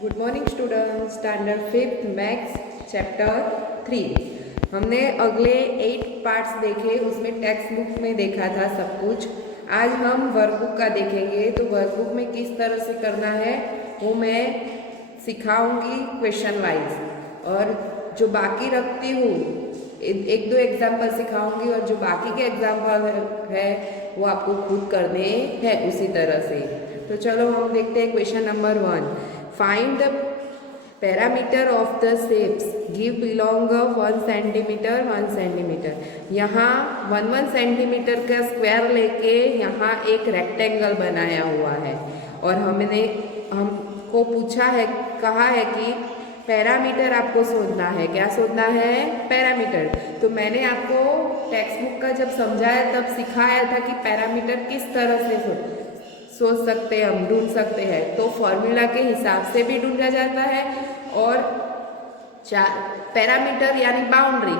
Good morning student. Standard 5th maths chapter 3 हमने अगले 8 parts देखे, उसमें टेक्स्ट बुक में देखा था सब कुछ। आज हम वर्कबुक का देखेंगे। तो वर्कबुक में किस तरह से करना है वो मैं सिखाऊंगी क्वेश्चन वाइज, और जो बाकी रखती हूँ एक दो एग्जाम्पल सिखाऊंगी, और जो बाकी के एग्जाम्पल है वो आपको खुद करने हैं उसी तरह से। तो चलो हम देखते हैं question number 1। Find the parameter of the shapes. Give belong 1 centimeter 1 centimeter। यहाँ 1 सेंटीमीटर का स्क्वायर लेके यहाँ एक रेक्टेंगल बनाया हुआ है, और हमको पूछा है, कहा है कि पैरामीटर आपको शोधना है। क्या शोधना है? पैरामीटर। तो मैंने आपको टेक्स्ट बुक का जब समझाया तब सिखाया था कि पैरामीटर किस तरह से सोच सकते हैं, हम ढूंढ सकते हैं। तो फॉर्मूला के हिसाब से भी ढूंढा जाता है, और पैरामीटर यानी बाउंड्री,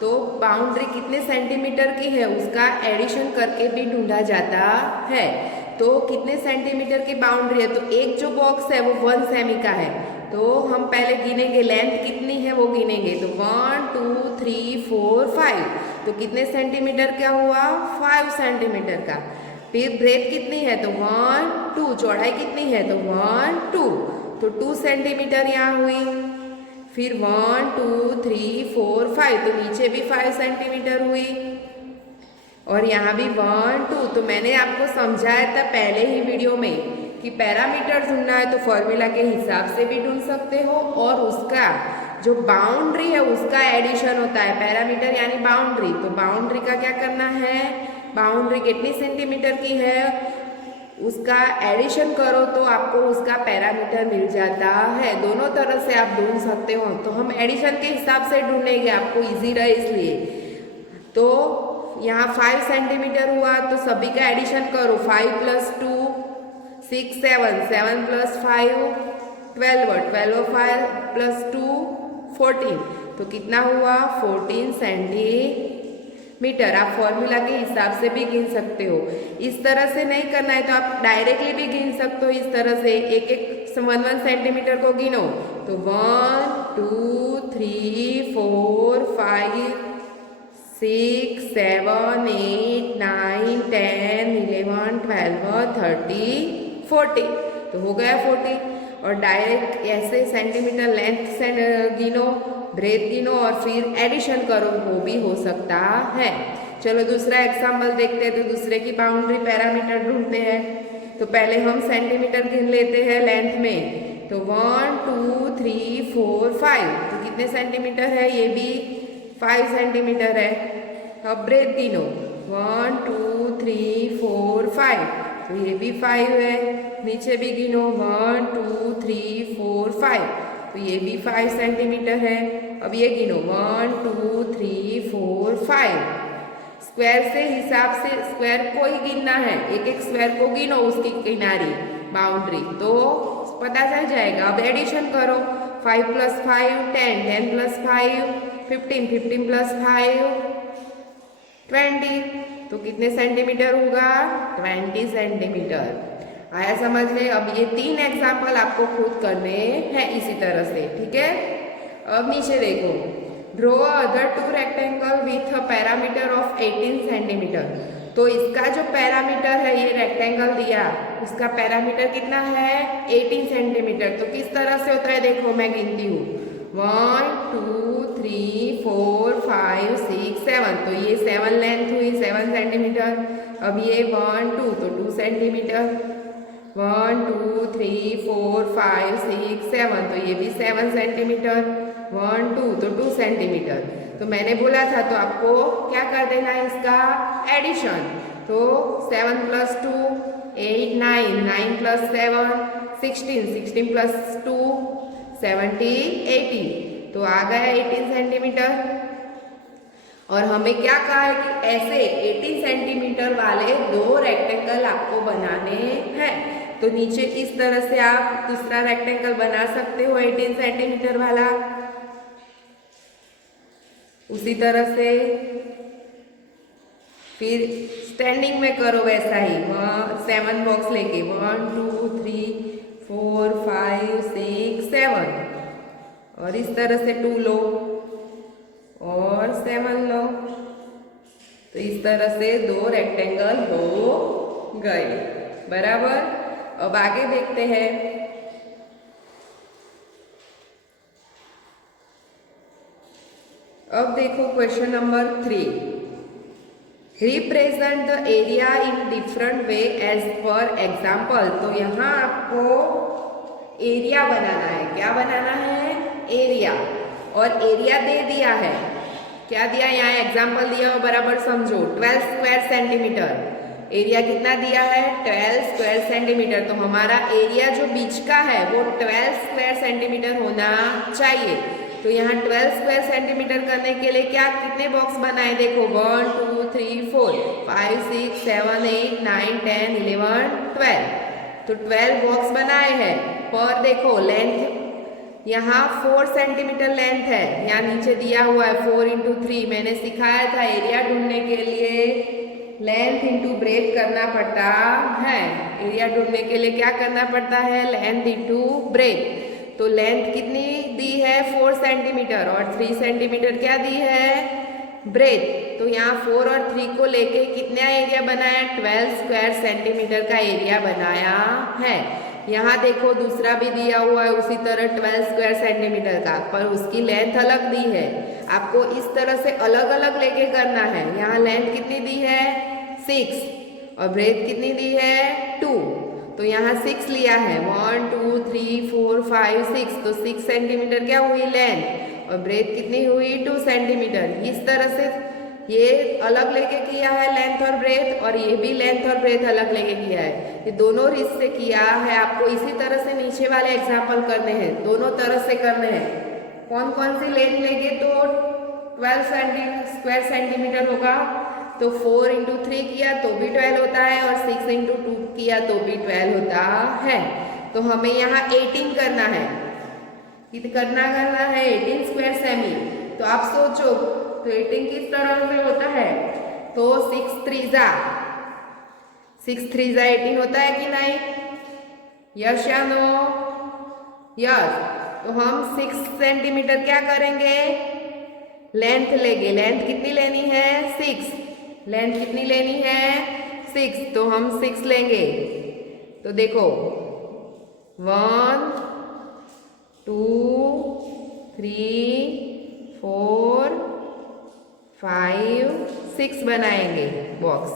तो बाउंड्री कितने सेंटीमीटर की है उसका एडिशन करके भी ढूंढा जाता है। तो कितने सेंटीमीटर की बाउंड्री है, तो एक जो बॉक्स है वो 1 सेमी का है, तो हम पहले गिनेंगे लेंथ कितनी है वो गिनेंगे। तो 1 2 3 4 5, तो कितने सेंटीमीटर का हुआ? 5 सेंटीमीटर का। फिर ब्रेथ कितनी है? तो 1 2। चौड़ाई कितनी है? तो 1 2, तो 2 सेंटीमीटर यहाँ हुई। फिर 1 2 3 4 5, तो नीचे भी 5 सेंटीमीटर हुई, और यहाँ भी 1 2। तो मैंने आपको समझाया था पहले ही वीडियो में कि पैरामीटर ढूंढना है तो फॉर्मूला के हिसाब से भी ढूंढ सकते हो, और उसका जो बाउंड्री है उसका एडिशन होता है। पैरामीटर यानी बाउंड्री, तो बाउंड्री का क्या करना है? बाउंड्री कितनी सेंटीमीटर की है उसका एडिशन करो तो आपको उसका पैरामीटर मिल जाता है। दोनों तरह से आप ढूंढ सकते हो, तो हम एडिशन के हिसाब से ढूंढेंगे, आपको इजी रहे इसलिए। तो यहाँ 5 सेंटीमीटर हुआ, तो सभी का एडिशन करो। 5 + 2 6 7, 7 + 5 12, 12 5 + 2 14, तो कितना हुआ? 14 सेंटीमीटर। आप फॉर्मूला के हिसाब से भी गिन सकते हो। इस तरह से नहीं करना है तो आप डायरेक्टली भी गिन सकते हो। इस तरह से एक एक 1 सेंटीमीटर को गिनो, तो 1 2 3 4 5 6 7 8 9 10 11 12 13 14, तो हो गया 40। और डायरेक्ट ऐसे सेंटीमीटर लेंथ से गिनो, ब्रेथ गिनो, और फिर एडिशन करो, वो भी हो सकता है। चलो दूसरा एग्जाम्पल देखते हैं। तो दूसरे की बाउंड्री पैरामीटर ढूंढते हैं। तो पहले हम सेंटीमीटर गिन लेते हैं लेंथ में। तो 1 2 3 4 5, तो कितने सेंटीमीटर है? ये भी 5 सेंटीमीटर है। अब ब्रेथ गिनो, 1 2 3 4 5, तो ये भी 5 है। नीचे भी गिनो, 1 2 3 4 5, तो ये भी 5 सेंटीमीटर है। अब ये गिनो, 1 2 3 4 5। स्क्वायर से हिसाब से स्क्वायर को ही गिनना है, एक एक स्क्वायर को गिनो उसकी किनारी बाउंड्री, तो पता चल जाएगा। अब एडिशन करो, 5 + 5 10, 10 + 5 15, 15 + 5 20, तो कितने सेंटीमीटर होगा? 20 सेंटीमीटर। आया समझ में? अब ये 3 एग्जाम्पल आपको खुद करने हैं इसी तरह से, ठीक है। अब नीचे देखो, draw other 2 rectangle with a parameter of 18 centimetre. तो इसका जो पैरामीटर है, ये रेक्टेंगल दिया, उसका पैरामीटर कितना है? 18 सेंटीमीटर। तो किस तरह से होता है देखो, मैं गिनती हूँ, 1 2 3 4 5 6 7, तो ये 7 लेंथ हुई, 7 सेंटीमीटर। अब ये 1 2, तो 2 सेंटीमीटर। 1 2 3 4 5 6 7, तो ये भी 7 सेंटीमीटर। 1 2, तो 2 सेंटीमीटर। तो मैंने बोला था, तो आपको क्या कर देना है इसका एडिशन। तो 7 + 2 8 9, 9 + 7 16, 16 + 2 17 18, तो आ गया 18 सेंटीमीटर। और हमें क्या कहा है कि ऐसे 18 सेंटीमीटर वाले 2 रेक्टेंगल आपको बनाने हैं। तो नीचे इस तरह से आप दूसरा रेक्टेंगल बना सकते हो 18 सेंटीमीटर वाला। उसी तरह से फिर स्टैंडिंग में करो वैसा ही, 7 बॉक्स लेके 1 2 3 4 5 6 और इस तरह से 2 लो और 7 लो। तो इस तरह से 2 रेक्टेंगल हो गए। बराबर। अब आगे देखते हैं। अब देखो question number 3। Represent the area in different way as per example. तो यहाँ आपको एरिया बनाना है। क्या बनाना है? एरिया। और एरिया दे दिया है। क्या दिया? यहाँ एग्जाम्पल दिया हो, बराबर समझो। 12 स्क्वायर सेंटीमीटर। एरिया कितना दिया है? 12 स्क्वायर सेंटीमीटर। तो हमारा एरिया जो बीच का है वो 12 स्क्वायर सेंटीमीटर होना चाहिए। तो यहाँ 12 स्क्वायर सेंटीमीटर करने के लिए क्या कितने बॉक्स बनाए? देखो 1 2 3 4 5 6 7 8 9 10 11 12। तो 12 बॉक्स बनाए हैं। पर देखो लेंथ यहाँ 4 सेंटीमीटर लेंथ है। यहाँ नीचे दिया हुआ है 4 इंटू 3। मैंने सिखाया था एरिया ढूंढने के लिए लेंथ इंटू ब्रेथ करना पड़ता है। एरिया ढूंढने के लिए क्या करना पड़ता है? Length into breadth. तो लेंथ कितनी दी है? 4 सेंटीमीटर। और 3 सेंटीमीटर क्या दी है? ब्रेथ। तो यहाँ 4 और 3 को लेके कितना एरिया बनाया? 12 स्क्वायर सेंटीमीटर का एरिया बनाया है। यहाँ देखो दूसरा भी दिया हुआ है उसी तरह 12 स्क्वायर सेंटीमीटर का, पर उसकी लेंथ अलग दी है। आपको इस तरह से अलग अलग लेके करना है। यहाँ लेंथ कितनी दी है? 6 और ब्रेथ कितनी दी है? 2। तो यहाँ 6 लिया है। 1 2 3 4 5 6। तो 6 सेंटीमीटर क्या हुई? लेंथ। और ब्रेथ कितनी हुई? 2 सेंटीमीटर। इस तरह से ये अलग लेके किया है लेंथ और ब्रेथ, और ये भी लेंथ और ब्रेथ अलग लेके किया है। ये दोनों रिश्ते से किया है। आपको इसी तरह से नीचे वाले एग्जाम्पल करने हैं, दोनों तरह से करने हैं। कौन कौन सी लेंथ लेंगे तो 12 स्क्वायर सेंटीमीटर होगा। तो 4 इंटू 3 किया तो भी 12 होता है, और 6 इंटू 2 किया तो भी 12 होता है। तो हमें यहाँ 18 करना है। कितना करना है? 18 स्क्वायर सेमी। तो आप सोचो तो 18 किस तरह से होता है? तो 6 3 जा 18 होता है कि नहीं? यस या नो? यस। तो हम 6 सेंटीमीटर क्या करेंगे? लेंथ लेंगे। लेंथ कितनी लेनी है? 6। लेंथ कितनी लेनी है? 6। तो हम 6 लेंगे। तो देखो 1 2 3 4 5 6 बनाएंगे बॉक्स।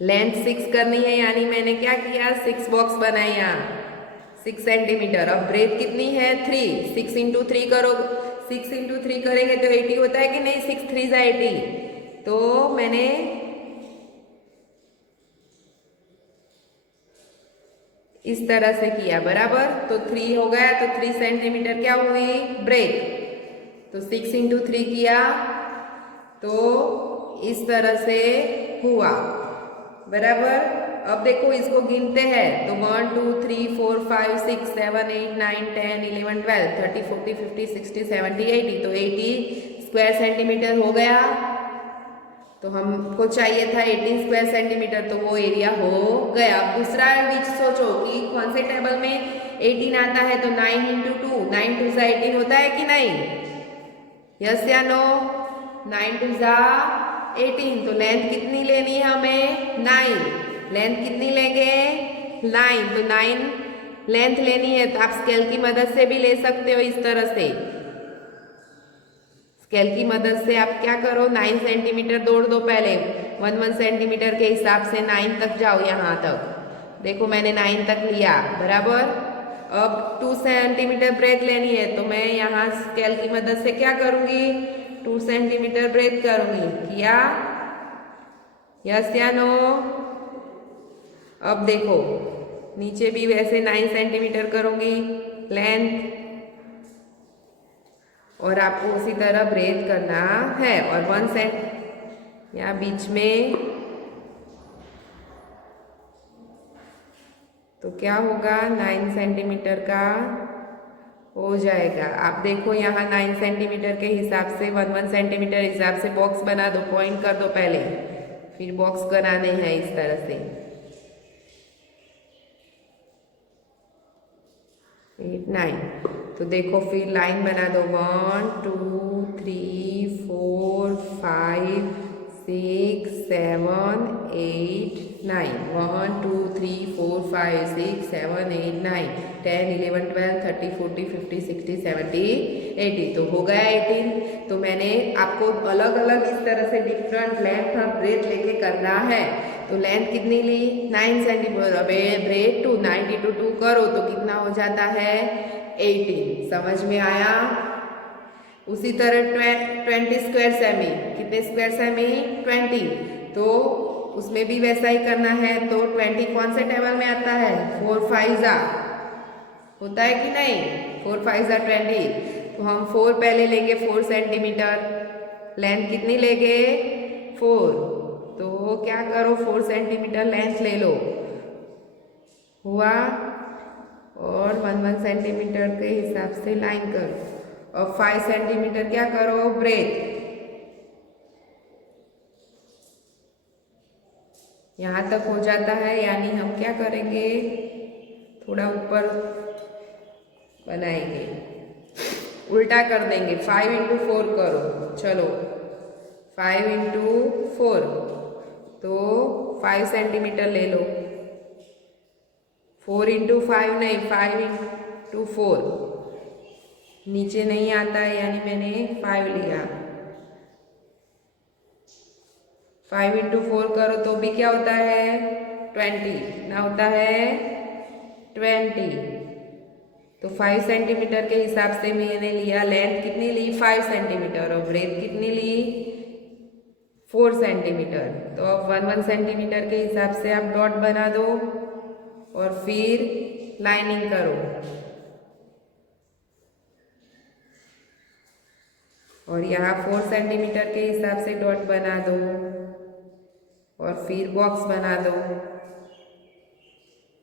लेंथ 6 करनी है, यानी मैंने क्या किया? 6 बॉक्स बनाए यहाँ 6 सेंटीमीटर। अब ब्रेथ कितनी है? 3। 6 इंटू 3 करो। 6 इंटू 3 करेंगे तो 80 होता है कि नहीं? 6 3 जा 80। तो मैंने इस तरह से किया। बराबर। तो 3 हो गया। तो 3 सेंटीमीटर क्या हुई? ब्रेथ। तो 6 इंटू 3 किया तो इस तरह से हुआ। बराबर। अब देखो इसको गिनते हैं तो 1 2 3 4 5 6 7 8 9 10 11 12 30 40 50 60 70 80। तो 80 स्क्वायर सेंटीमीटर हो गया। तो हमको चाहिए था 18 स्क्वायर सेंटीमीटर, तो वो एरिया हो गया। अब दूसरा बीच सोचो कि कौन से टेबल में 18 आता है। तो 9 इंटू 2 9 2 जा 18 होता है कि नहीं? यस या नो? 9 2 जा 18। तो लेंथ कितनी लेनी है हमें? 9। लेंथ कितनी लेंगे? 9। तो 9 लेंथ लेनी है। तो आप स्केल की मदद से भी ले सकते हो इस तरह से। स्केल की मदद से आप क्या करो? 9 सेंटीमीटर दौड़ दो पहले। 1 सेंटीमीटर के हिसाब से 9 तक जाओ। यहाँ तक देखो मैंने 9 तक लिया। बराबर। अब 2 सेंटीमीटर ब्रेथ लेनी है, तो मैं यहाँ स्केल की मदद से क्या करूँगी? 2 सेंटीमीटर ब्रेथ करूँगी। किया? यस या नो? अब देखो नीचे भी वैसे 9 सेंटीमीटर करूँगी लेंथ, और आपको उसी तरह ब्रेथ करना है। और 1 सेंट यहाँ बीच में, तो क्या होगा? 9 सेंटीमीटर का हो जाएगा। आप देखो यहाँ 9 सेंटीमीटर के हिसाब से 1 सेंटीमीटर हिसाब से बॉक्स बना दो। पॉइंट कर दो पहले, फिर बॉक्स बनाने हैं इस तरह से। 8 9। तो देखो फिर लाइन बना दो 1 2 3 4 5 6 7 8 9 1 2 3 4 5 6 7 8 9 10 11 12 13 14 15 16 17 18 तो हो गया 18। तो मैंने आपको अलग अलग इस तरह से डिफरेंट लेंथ और ब्रेथ लेके करना है। तो लेंथ कितनी ली 9 सेंटीमीटर। अब ब्रेथ टू 90 टू 2 करो तो कितना हो जाता है 18। समझ में आया। उसी तरह 20 स्क्वायर सेमी, कितने स्क्वायर सेमी 20, तो उसमें भी वैसा ही करना है। तो 20 कौन से टेबल में आता है 4 5 जा होता है कि नहीं 4 5 जा 20। तो हम 4 पहले लेंगे 4 सेंटीमीटर। लेंथ कितनी लेंगे 4। तो क्या करो 4 सेंटीमीटर लेंथ ले लो हुआ और 1 सेंटीमीटर के हिसाब से लाइन करो और 5 सेंटीमीटर क्या करो ब्रेथ। यहाँ तक हो जाता है, यानी हम क्या करेंगे थोड़ा ऊपर बनाएंगे, उल्टा कर देंगे 5 इंटू 4 करो। चलो 5 इंटू 4 तो 5 सेंटीमीटर ले लो। 4 इंटू 5 नहीं 5 इंटू 4 नीचे नहीं आता है, यानी मैंने 5 लिया। 5 इंटू 4 करो तो भी क्या होता है 20 ना होता है 20। तो 5 सेंटीमीटर के हिसाब से मैंने लिया। लेंथ कितनी ली 5 सेंटीमीटर और ब्रेथ कितनी ली 4 सेंटीमीटर। तो अब 1 सेंटीमीटर के हिसाब से आप डॉट बना दो और फिर लाइनिंग करो और यहाँ 4 सेंटीमीटर के हिसाब से डॉट बना दो और फिर बॉक्स बना दो,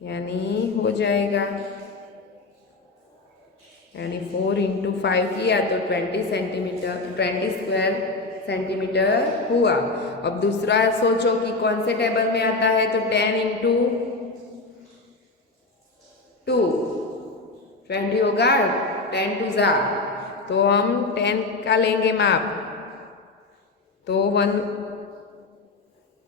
यानी हो जाएगा। यानी 4 इंटू 5 किया तो 20 सेंटीमीटर 20 स्क्वायर सेंटीमीटर हुआ। अब दूसरा सोचो कि कौन से टेबल में आता है। तो 10 इंटू 2 20 होगा 10 टू जा। तो हम 10 का लेंगे माप, तो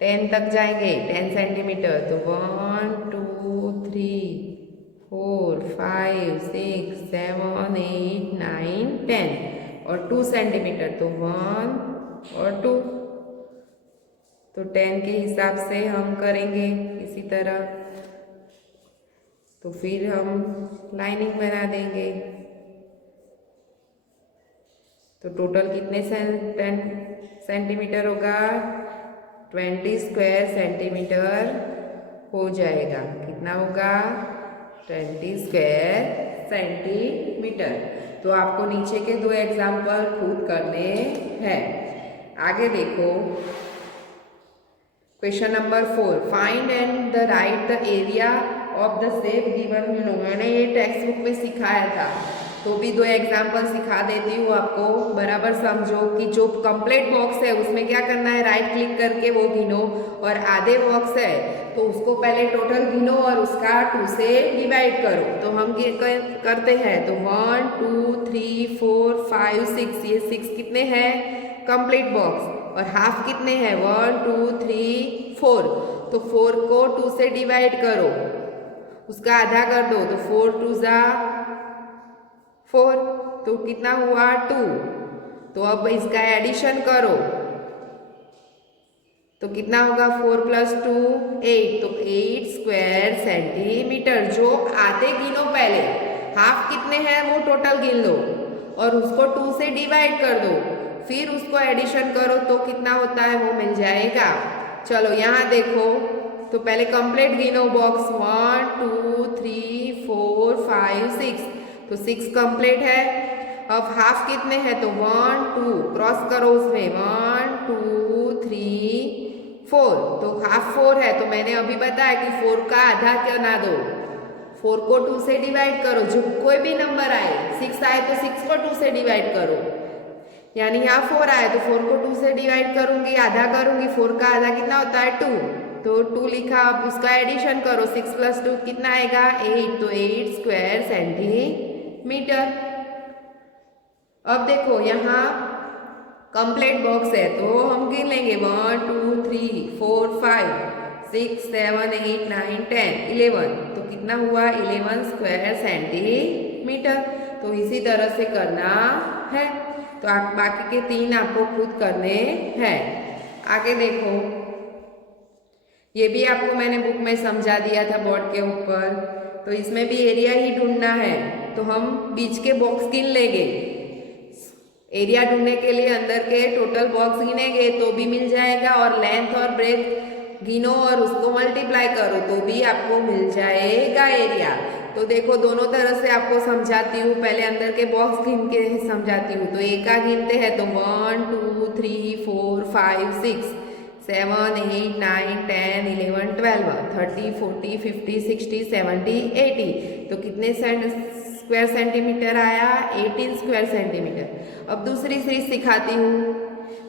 10 तक जाएंगे 10 सेंटीमीटर। तो 1 2 3 4 5 6 7 8 9 10 और 2 सेंटीमीटर तो 1 और 2। तो 10 के हिसाब से हम करेंगे इसी तरह। तो फिर हम लाइनिंग बना देंगे। तो टोटल कितने 10 सेंटीमीटर होगा 20 स्क्वायर सेंटीमीटर हो जाएगा। कितना होगा 20 स्क्वायर सेंटीमीटर। तो आपको नीचे के 2 एग्जाम्पल खुद करने हैं। आगे देखो question number 4 find and the right the area of the shape given below. मैंने ये टेक्स्ट बुक में सिखाया था, तो भी 2 एग्जाम्पल सिखा देती हूँ आपको, बराबर समझो कि जो कंप्लीट बॉक्स है उसमें क्या करना है राइट क्लिक करके वो गिनो, और आधे बॉक्स है तो उसको पहले टोटल गिनो और उसका 2 से डिवाइड करो। तो हम करते हैं तो 1 2 3 4 5 6 ये 6 कितने हैं कंप्लीट बॉक्स, और हाफ कितने हैं 1 2 3 4। तो 4 को 2 से डिवाइड करो, उसका आधा कर दो तो 4 2 जा 4, तो कितना हुआ 2। तो अब इसका एडिशन करो तो कितना होगा 4 प्लस 2 8, तो 8 स्क्वायर सेंटीमीटर। जो आधे गिनो पहले, हाफ कितने हैं वो टोटल गिन लो और उसको 2 से डिवाइड कर दो, फिर उसको एडिशन करो तो कितना होता है वो मिल जाएगा। चलो यहाँ देखो, तो पहले कंप्लीट गिनो बॉक्स 1 2 3 4 5 6, तो 6 कंप्लीट है। अब हाफ कितने हैं तो 1 2 क्रॉस करो उसमें 1 2 3 4, तो हाफ 4 है। तो मैंने अभी बताया कि 4 का आधा क्या ना दो, 4 को 2 से डिवाइड करो, जो कोई भी नंबर आए 6 आए तो 6 को 2 से डिवाइड करो, यानी यहाँ 4 आए तो 4 को 2 से डिवाइड करूंगी, आधा करूंगी, 4 का आधा कितना होता है 2, तो 2 लिखा। अब उसका एडिशन करो 6 प्लस 2 कितना आएगा 8, तो 8 स्क्वायर सेंटीमीटर। अब देखो यहाँ कंप्लीट बॉक्स है तो हम गिन लेंगे 1 2 3 4 5 6 7 8 9 10 11। तो कितना हुआ 11 स्क्वायर सेंटीमीटर। तो इसी तरह से करना है। तो आप बाकी के 3 आपको खुद करने हैं। आगे देखो, ये भी आपको मैंने बुक में समझा दिया था बोर्ड के ऊपर। तो इसमें भी एरिया ही ढूंढना है। तो हम बीच के बॉक्स गिन लेंगे। एरिया ढूंढने के लिए अंदर के टोटल बॉक्स गिनेंगे तो भी मिल जाएगा, और लेंथ और ब्रेथ गिनो और उसको मल्टीप्लाई करो तो भी आपको मिल जाएगा एरिया। तो देखो दोनों तरह से आपको समझाती हूँ। पहले अंदर के बॉक्स गिन के समझाती हूँ। तो एक का गिनते हैं तो 1 2 3 4 5 6 7 8 9 10 11 12 30 40 50 60 70 80। तो कितने स्क्वायर सेंटीमीटर आया 18 स्क्वायर सेंटीमीटर। अब दूसरी चीज सिखाती हूँ।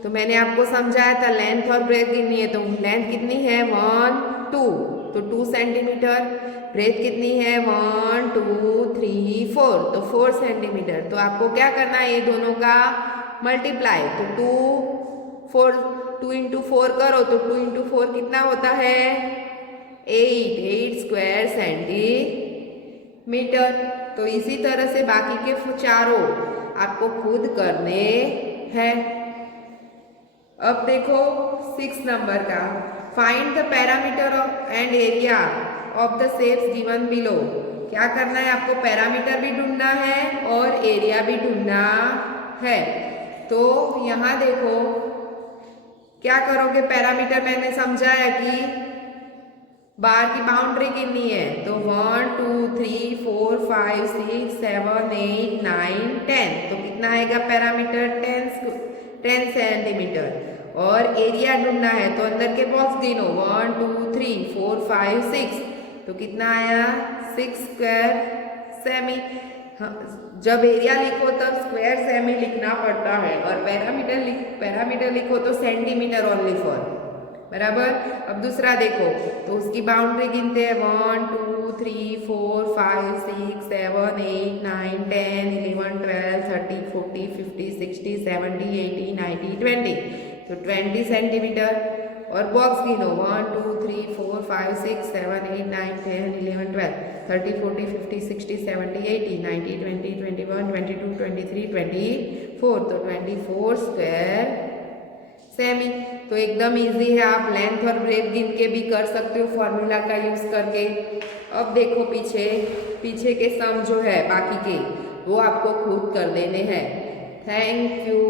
तो मैंने आपको समझाया था लेंथ और ब्रेथ गिननी है। तो लेंथ कितनी है 1 2, तो 2 सेंटीमीटर। ब्रेथ कितनी है 1 2 3 4, तो 4 सेंटीमीटर। तो आपको क्या करना है ये दोनों का मल्टीप्लाई। तो 2 इंटू 4 करो तो 2 इंटू 4 कितना होता है 8 स्क्वायर सेंटीमीटर। तो इसी तरह से बाकी के चारों आपको खुद करने हैं। अब देखो 6 नंबर का, find the parameter and area of the shapes given below. क्या करना है आपको, पैरामीटर भी ढूंढना है और एरिया भी ढूंढना है। तो यहाँ देखो क्या करोगे, पैरामीटर मैंने समझाया कि बार की बाउंड्री कितनी है। तो 1 2 3 4 5 6 7 8 9 10। तो कितना आएगा पैरामीटर 10 सेंटीमीटर। और एरिया ढूंढना है तो अंदर के बॉक्स गिनो 1 2 3 4 5 6। तो कितना आया 6 स्क्वायर सेमी। हाँ, जब एरिया लिखो तब स्क्वायर सेमी लिखना पड़ता है, और पैरामीटर लिखो तो सेंटीमीटर ओनली फॉर, बराबर। अब दूसरा देखो तो उसकी बाउंड्री गिनते हैं 1 2 3 4 5 6 7 8 9 10 11 12 13 14 15 16 17 18 19 20। तो 20 सेंटीमीटर। और बॉक्स गिनो 1 2 3 4 5 6 7 8 9 10 11 12 30 40 50 60 70 80 90 20 21 22 23 24। तो 24 स्क्वायर सेमी। तो एकदम इजी है, आप लेंथ और ब्रेथ गिन के भी कर सकते हो फॉर्मूला का यूज करके। अब देखो पीछे के सम जो है बाकी के वो आपको खुद कर देने हैं। Thank you.